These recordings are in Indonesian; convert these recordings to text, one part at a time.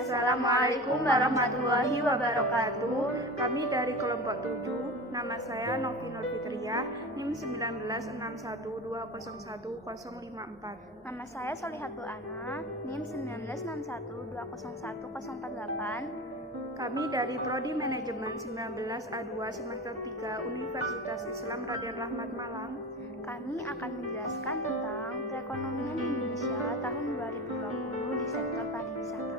Assalamualaikum warahmatullahi wabarakatuh. Kami dari kelompok 7. Nama saya Novi Nurfitria, NIM 1961201054. Nama saya Solihatul Ana, NIM 1961201048. Kami dari Prodi Manajemen 19A2 semester 3 Universitas Islam Raden Rahmat Malang. Kami akan menjelaskan tentang perekonomian Indonesia tahun 2020 di sektor pariwisata.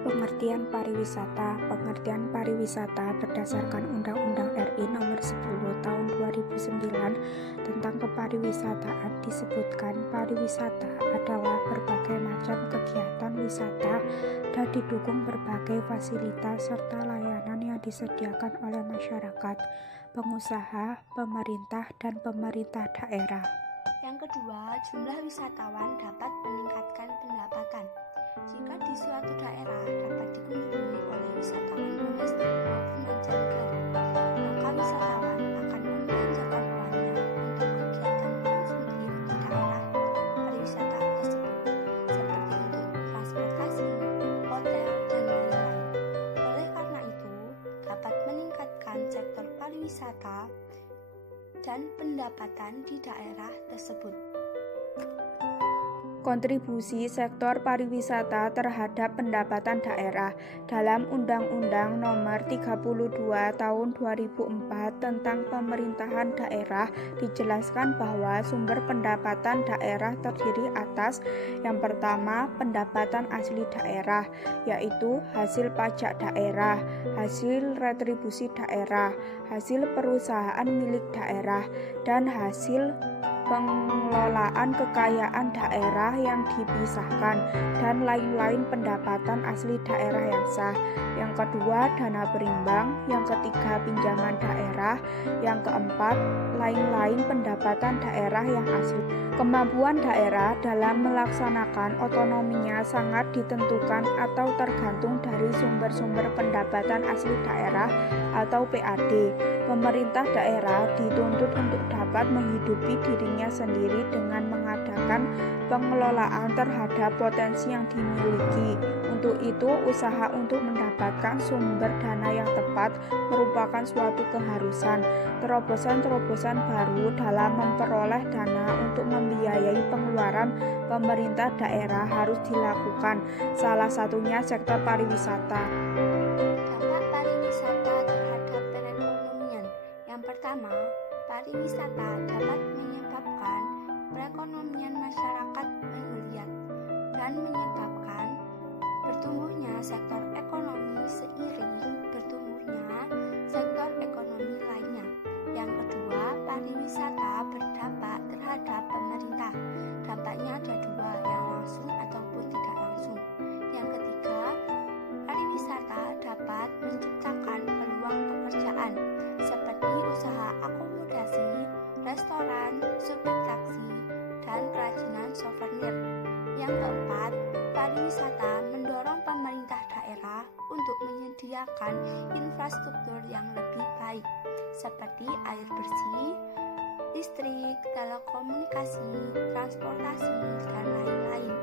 Pengertian pariwisata berdasarkan Undang-Undang RI Nomor 10 Tahun 2009 tentang kepariwisataan disebutkan pariwisata adalah berbagai macam kegiatan wisata dan didukung berbagai fasilitas serta layanan yang disediakan oleh masyarakat, pengusaha, pemerintah, dan pemerintah daerah. Yang kedua, jumlah wisatawan dapat meningkatkan pendapatan. Jika di suatu daerah dapat dikunjungi oleh wisatawan domestik maupun mancanegara, maka wisatawan akan membelanjakan uangnya untuk kegiatan konsumtif di daerah pariwisata tersebut, seperti untuk transportasi, hotel, dan lain-lain. Oleh karena itu, dapat meningkatkan sektor pariwisata dan pendapatan di daerah tersebut. Kontribusi sektor pariwisata terhadap pendapatan daerah dalam Undang-Undang Nomor 32 Tahun 2004 tentang Pemerintahan Daerah dijelaskan bahwa sumber pendapatan daerah terdiri atas yang pertama, pendapatan asli daerah, yaitu hasil pajak daerah, hasil retribusi daerah, hasil perusahaan milik daerah, dan hasil pengelolaan kekayaan daerah yang dipisahkan, dan lain-lain pendapatan asli daerah yang sah. Yang kedua, dana berimbang. Yang ketiga, pinjaman daerah. Yang keempat, lain-lain pendapatan daerah yang asli. Kemampuan daerah dalam melaksanakan otonominya sangat ditentukan atau tergantung dari sumber-sumber pendapatan asli daerah atau PAD. Pemerintah daerah dituntut untuk dapat menghidupi dirinya sendiri dengan mengadakan pengelolaan terhadap potensi yang dimiliki. Untuk itu, usaha untuk mendapatkan sumber dana yang tepat merupakan suatu keharusan. Terobosan-terobosan baru dalam memperoleh dana untuk membiayai pengeluaran pemerintah daerah harus dilakukan. Salah satunya sektor pariwisata. Dampak pariwisata terhadap perekonomian. Yang pertama, pariwisata dapat menyebabkan perekonomian masyarakat menggeliat dan menyebabkan bertumbuhnya sektor ekonomi seiring bertumbuhnya sektor ekonomi lainnya. Yang kedua, pariwisata berdampak terhadap pemerintah. Dampaknya ada dua, yang langsung ataupun tidak langsung. Yang ketiga, pariwisata dapat menciptakan peluang pekerjaan seperti usaha akomodasi, restoran, supir taksi, dan kerajinan souvenir. Yang keempat, pariwisata mendorong pemerintah daerah untuk menyediakan infrastruktur yang lebih baik seperti air bersih, listrik, telekomunikasi, transportasi, dan lain-lain.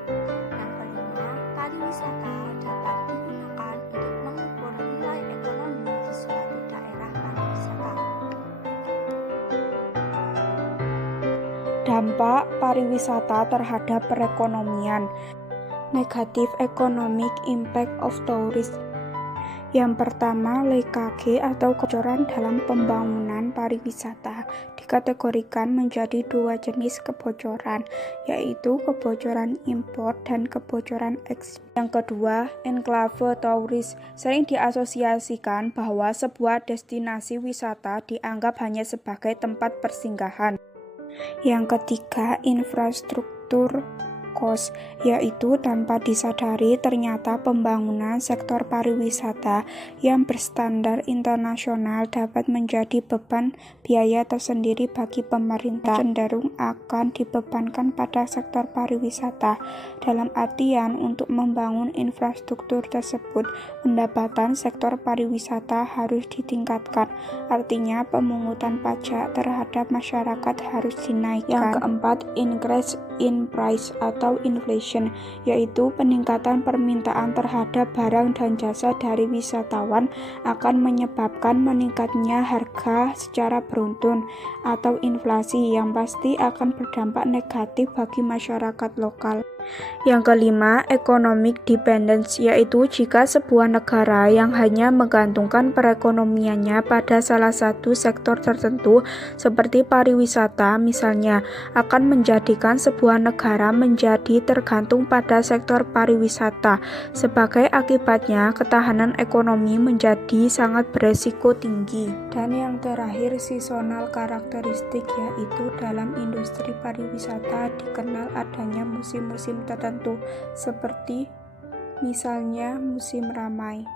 Yang kelima, pariwisata dapat digunakan untuk mengukur nilai ekonomi di suatu daerah pariwisata. Dampak pariwisata terhadap perekonomian. Negative Economic Impact of Tourism. Yang pertama, LKG atau kebocoran dalam pembangunan pariwisata dikategorikan menjadi dua jenis kebocoran, yaitu kebocoran impor dan kebocoran ekspor. Yang kedua, enklave touris. Sering diasosiasikan bahwa sebuah destinasi wisata dianggap hanya sebagai tempat persinggahan. Yang ketiga, infrastruktur cost, yaitu tanpa disadari ternyata pembangunan sektor pariwisata yang berstandar internasional dapat menjadi beban biaya tersendiri bagi pemerintah. Cenderung akan dibebankan pada sektor pariwisata. Dalam artian, untuk membangun infrastruktur tersebut, pendapatan sektor pariwisata harus ditingkatkan. Artinya, pemungutan pajak terhadap masyarakat harus dinaikkan. Yang keempat, increase in price atau inflation, yaitu peningkatan permintaan terhadap barang dan jasa dari wisatawan akan menyebabkan meningkatnya harga secara beruntun atau inflasi yang pasti akan berdampak negatif bagi masyarakat lokal. Yang kelima, economic dependence, yaitu jika sebuah negara yang hanya menggantungkan perekonomiannya pada salah satu sektor tertentu seperti pariwisata misalnya, akan menjadikan sebuah negara menjadi tergantung pada sektor pariwisata. Sebagai akibatnya, ketahanan ekonomi menjadi sangat beresiko tinggi. Dan yang terakhir, seasonal karakteristik, yaitu dalam industri pariwisata dikenal adanya musim-musim tertentu seperti misalnya musim ramai,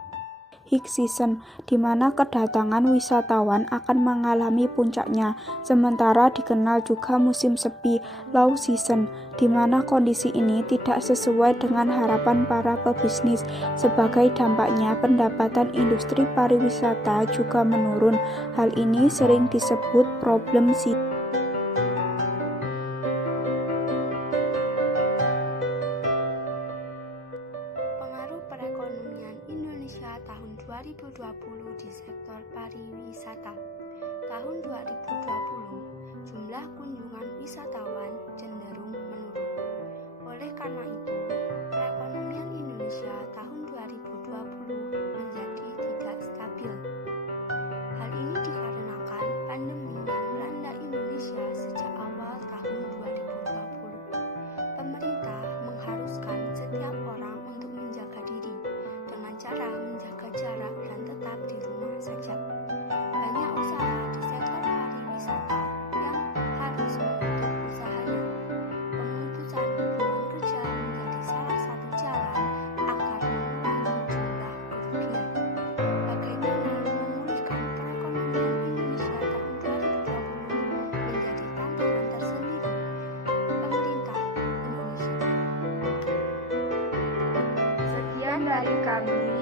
peak season, di mana kedatangan wisatawan akan mengalami puncaknya, sementara dikenal juga musim sepi, low season, di mana kondisi ini tidak sesuai dengan harapan para pebisnis. Sebagai dampaknya, pendapatan industri pariwisata juga menurun. Hal ini sering disebut problem season. Tahun 2020 di sektor pariwisata. Tahun 2020, jumlah kunjungan wisatawan cenderung menurun. Oleh karena itu, perekonomian Indonesia tahun 2020 menjadi tidak stabil. Hal ini dikarenakan pandemi yang melanda Indonesia sejak awal tahun 2020. Pemerintah mengharuskan setiap orang untuk menjaga diri dengan cara menjaga jarak dan tetap di rumah saja. Banyak usaha di sektor pariwisata yang harus menutup usahanya. Pemutusan hubungan kerja menjadi salah satu jalan agar mengurangi jumlah kerugian. Bagaimana memulihkan perekonomian Indonesia tahun 2020 menjadi tantangan tersendiri pemerintah Indonesia. Sekian dari kami.